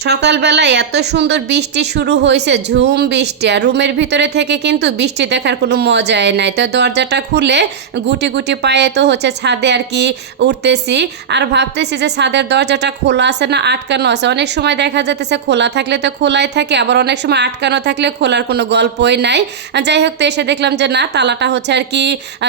সকালবেলায় এত সুন্দর বৃষ্টি শুরু হয়েছে, ঝুম বৃষ্টি। আর রুমের ভিতরে থেকে কিন্তু বৃষ্টি দেখার কোনো মজাই নাই। তো দরজাটা খুলে গুটি গুটি পায়ে তো হচ্ছে ছাদে আর কি উঠতেছি, আর ভাবতেছি যে ছাদের দরজাটা খোলা আছে না আটকানো আছে। অনেক সময় দেখা যাচ্ছে খোলা থাকলে তো খোলাই থাকে, আবার অনেক সময় আটকানো থাকলে খোলার কোনো গল্পই নাই। যাই হোক, তো এসে দেখলাম যে না, তালাটা হচ্ছে আর কি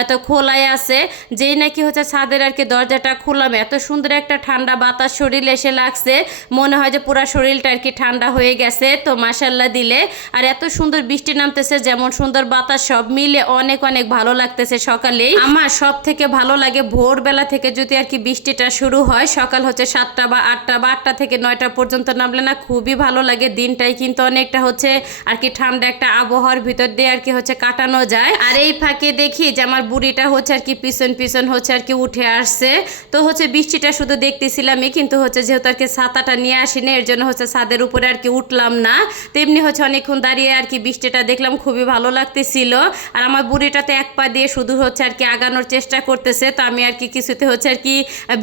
তো খোলাই আছে। যেই নাকি হচ্ছে ছাদের আর কি দরজাটা খুললাম, এত সুন্দর একটা ঠান্ডা বাতাস শরীরে এসে লাগছে, মনে হয় যে পুরা শরীরটা আর কি ঠান্ডা হয়ে গেছে। তো মাশাল্লাহ দিলে, আর এত সুন্দর বৃষ্টি নামতেছে, যেমন সুন্দর বাতাস, সব মিলে অনেক অনেক ভালো লাগতেছে। সকালেই আমার সব থেকে ভালো লাগে ভোরবেলা থেকে যদি আর কি বৃষ্টিটা শুরু হয়, সকাল হচ্ছে 7টা বা 8টা বা 8টা থেকে 9টা পর্যন্ত নামলে না খুবই ভালো লাগে। দিনটাই কিন্তু অনেকটা হচ্ছে আর কি ঠান্ডা একটা আবহাওয়ার ভিতর দিয়ে আর কি হচ্ছে কাটানো যায়। আর এই ফাঁকে দেখি যে আমার বুড়িটা হচ্ছে আর কি পিছন পিছন হচ্ছে আর কি উঠে আসছে। তো হচ্ছে বৃষ্টিটা শুধু দেখতেছিলামই, কিন্তু হচ্ছে যেহেতু আর কি ছাতাটা নিয়ে আসিনি, এর জন্য হচ্ছে ছাদের উপরে আর কি উঠলাম না। তেমনি হচ্ছে অনেকক্ষণ দাঁড়িয়ে আর কি বৃষ্টিটা দেখলাম, খুবই ভালো লাগতেছিল। আর আমার বুড়িটাতে এক পা দিয়ে শুধু হচ্ছে আর কি আগানোর চেষ্টা করতেছে। তো আমি আর কি কিছুতে হচ্ছে আর কি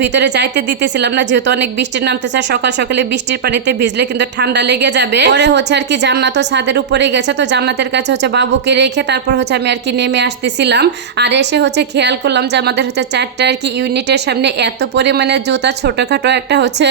ভিতরে যাইতে দিতেছিলাম না, যেহেতু অনেক বৃষ্টি নামতেছে। সকাল সকালে বৃষ্টির পানিতে ভিজলে কিন্তু ঠান্ডা লেগে যাবে। পরে হচ্ছে আর কি জান্নাতও ছাদের উপরে গেছে, তো জান্নাতের কাছে হচ্ছে বাবুকে রেখে তারপর হচ্ছে আমি আর কি নেমে আসতেছিলাম। আর এসে হচ্ছে খেয়াল করলাম যে আমাদের হচ্ছে 4টা আর কি ইউনিটের সামনে এত পরিমাণে জুতা, ছোটোখাটো একটা হচ্ছে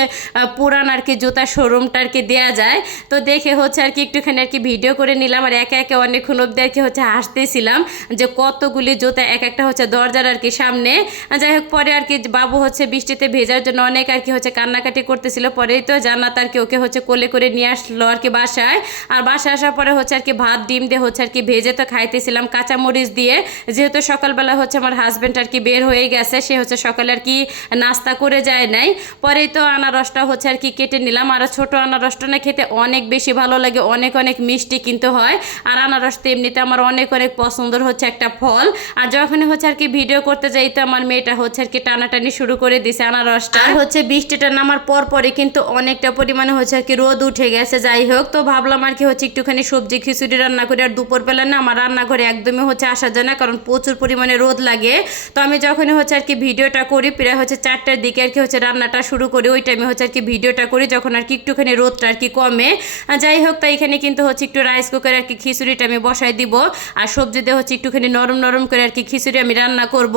পুরান আর কি জুতা শোরুমটা আর কি দেওয়া যায়। তো দেখে হচ্ছে আর কি একটুখানি আর কি ভিডিও করে নিলাম, আর একে একে অনেকক্ষণ অব্দি আর কি হচ্ছে হাসতেছিলাম যে কতগুলি জুতা এক একটা হচ্ছে দরজার আর কি সামনে। যাই হোক, পরে আর কি বাবু হচ্ছে বৃষ্টিতে ভেজার জন্য অনেক আর কি হচ্ছে কান্নাকাটি করতেছিল। পরেই তো জান্নাত আর কি ওকে হচ্ছে কোলে করে নিয়ে আসলো আর কি বাসায়। আর বাসায় আসার পরে হচ্ছে আর কি ভাত ডিম দিয়ে হচ্ছে আর কি ভেজে তো খাইতেছিলাম কাঁচামরিচ দিয়ে, যেহেতু সকালবেলা হচ্ছে আমার হাজব্যান্ড আর কি বের হয়ে গেছে, সে হচ্ছে সকালে আর কি নাস্তা করে যায় নাই। পরেই তো আনারসটা হচ্ছে আর কি কেটে নিলাম। আর ছোট আনারসটা না খেতে অনেক বেশি ভালো লাগে, অনেক অনেক মিষ্টি কিন্তু হয়। আর আনারস তো এমনিতে আমার অনেক অনেক পছন্দের হচ্ছে একটা ফল। আর যখন হচ্ছে আর কি ভিডিও করতে যাই, তো আমার মেয়েটা হচ্ছে আর কি টানাটানি শুরু করে দিছে আনারসটা। আর হচ্ছে বৃষ্টিটা নামার পর পরে কিন্তু অনেকটা পরিমাণে হচ্ছে আর কি রোদ উঠে গেছে। যাই হোক, তো ভাবলাম আর কি হচ্ছে একটুখানি সবজি খিচুড়ি রান্না করি। আর দুপুরবেলা না আমার রান্নাঘরে একদমই হচ্ছে আসা যায় না, কারণ প্রচুর পরিমাণে রোদ লাগে। তো আমি যখনই হচ্ছে আর কি ভিডিওটা করি, প্রায় হচ্ছে 4টার দিকে আর কি হচ্ছে রান্নাটা শুরু করি, ওই টাইমে হচ্ছে আর কি ভিডিওটা করি যখন আর কি একটুখানি রোদটা আর কি কমে। যাই হোক, তাই এখানে কিন্তু হচ্ছে একটু রাইস কুকারে আর কি খিচুড়িটা আমি বসাই দিব, আর সবজি দিয়ে হচ্ছে একটুখানি নরম নরম করে আর কি খিচুড়ি আমি রান্না করব।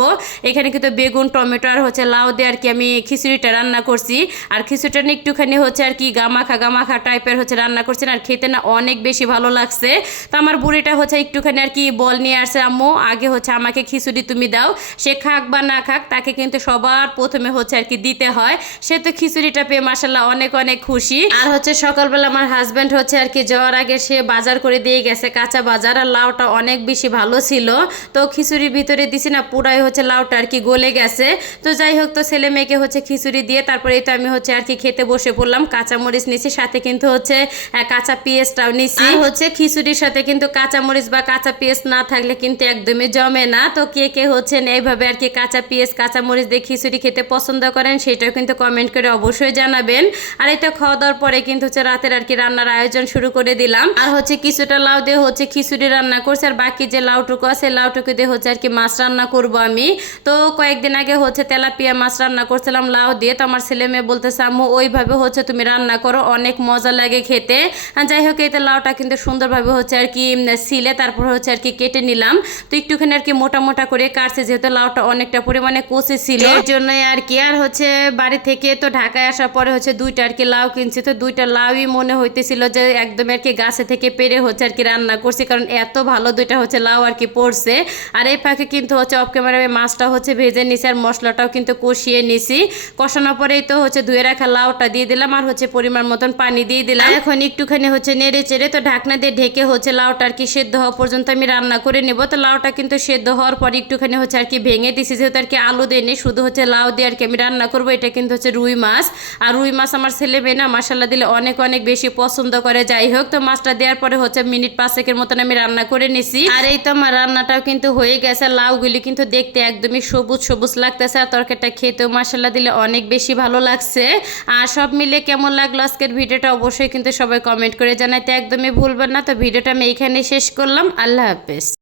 এখানে কিন্তু বেগুন, টমেটো আর হচ্ছে লাউ দিয়ে আর কি আমি খিচুড়িটা রান্না করছি। আর খিচুড়িটা নিয়ে একটুখানি হচ্ছে আর কি গামাখা গামাখা টাইপের হচ্ছে রান্না করছি, আর খেতে না অনেক বেশি ভালো লাগছে। তো আমার বুড়িটা হচ্ছে একটুখানি আর কি বল নিয়ে আসছে, আম্মু আগে হচ্ছে আমাকে খিচুড়ি তুমি দাও। সে খাক বা না খাক, তাকে কিন্তু সবার প্রথমে হচ্ছে আর কি দিতে হয়। সে তো খিচুড়িটা পেয়ে মাসাল্লাহ অনেক অনেক খুশি। আর হচ্ছে সকালবেলা আমার হাজব্যান্ড হচ্ছে আর কি যাওয়ার আগে সে বাজার করে দিয়ে গেছে, কাঁচা বাজার। আর লাউটা অনেক বেশি ভালো ছিল, তো খিচুড়ির ভিতরে দিছি না, পুরাই হচ্ছে লাউটা আর কি গলে গেছে। তো যাই হোক, তো ছেলে মেয়েকে হচ্ছে খিচুড়ি দিয়ে তারপরে তো আমি হচ্ছে আর কি খেতে বসে পড়লাম। কাঁচামরিচ নিছি, সাথে কিন্তু হচ্ছে কাঁচা পেঁয়াজটাও নিছি। আর হচ্ছে খিচুড়ির সাথে কিন্তু কাঁচামরিচ বা কাঁচা পেঁয়াজ না থাকলে কিন্তু একদমই জমে না। তো কে কে হচ্ছেন এইভাবে আর কি কাঁচা পেঁয়াজ কাঁচামরিচ দিয়ে খিচুড়ি খেতে পছন্দ করেন, সেটাও কিন্তু কমেন্ট করে অবশ্যই জানাবেন। আর এটা খাওয়া দাওয়ার পরে কিন্তু হচ্ছে রাতের আর কি রান্নার আয়োজন শুরু করে দিলাম। আর হচ্ছে কিছুটা লাউ দিয়ে হচ্ছে খিচুড়ি রান্না করছে, আর বাকি যে লাউটুকু আছে লাউটুকু দিয়ে হচ্ছে আর কি মাছ রান্না করব আমি। তো কয়েকদিন আগে হচ্ছে তেলাপিয়া মাছ রান্না করছিলাম লাউ দিয়ে। তো আমার ছেলে মেয়ে বলতেছে, আম্মু ওইভাবে হচ্ছে তুমি রান্না করো, অনেক মজা লাগে খেতে। যাই হোক, এই তো লাউটা কিন্তু সুন্দরভাবে হচ্ছে আর কি ছিলে তারপর হচ্ছে আর কি কেটে নিলাম। তো একটুখানি আর কি মোটা মোটা করে কাটছে, যেহেতু লাউটা অনেকটা পরিমাণে কচি ছিল, এর জন্যই আর কি। আর হচ্ছে বাড়ি থেকে তো ঢাকায় আসার পরে হচ্ছে 2টা আর কি লাউ কিনছি। তো 2টা লাউই মনে হইতেছিল যে একদম আর কি গাছে থেকে পেরে হচ্ছে আর কি রান্না করছি, কারণ এত ভালো 2টা হচ্ছে লাউ আর কি পড়ছে। আর এই ফাঁকে কিন্তু হচ্ছে অফ ক্যামেরায় মাছটা হচ্ছে ভেজে নিছি, আর মশলাটাও কিন্তু কষিয়ে নিছি। কষানোর পরেই তো হচ্ছে ধুয়ে রাখা লাউটা দিয়ে দিলাম, আর হচ্ছে পরিমাণ মতন পানি দিয়ে দিলাম। এখন একটুখানি হচ্ছে নেড়ে চেড়ে তো ঢাকনা দিয়ে ঢেকে হচ্ছে লাউটা আর কি সেদ্ধ হওয়া পর্যন্ত আমি রান্না করে নেব। তো লাউটা কিন্তু সেদ্ধ হওয়ার পর একটুখানি হচ্ছে আর কি ভেঙে দিছি, যেহেতু আর কি আলু দেয়নি, শুধু হচ্ছে লাউ দিয়ে আর কি আমি রান্না করবো। এটা কিন্তু হচ্ছে রুই মাছ, আর রুই মাছ আমার ছেলে মেয়ে না মাসাল্লাহ দিলে অনেক অনেক বেশি পছন্দ করে। যাই হোক, তো মাছটা দেওয়ার পরে হচ্ছে মিনিট 5 মতন আমি রান্না করে নিছি। আর এই তো আমার রান্নাটাও কিন্তু হয়ে গেছে। লাউগুলি কিন্তু দেখতে একদমই সবুজ সবুজ লাগতেছে, আর তরকারিটা খেতেও মাসাল্লাহ দিলে অনেক বেশি ভালো লাগছে। আর সব মিলে কেমন লাগলো আজকের ভিডিওটা অবশ্যই কিন্তু সবাই কমেন্ট করে জানাইতে একদমই ভুলবেন না। তো ভিডিওটা আমি এইখানে শেষ করলাম। আল্লাহ হাফেজ।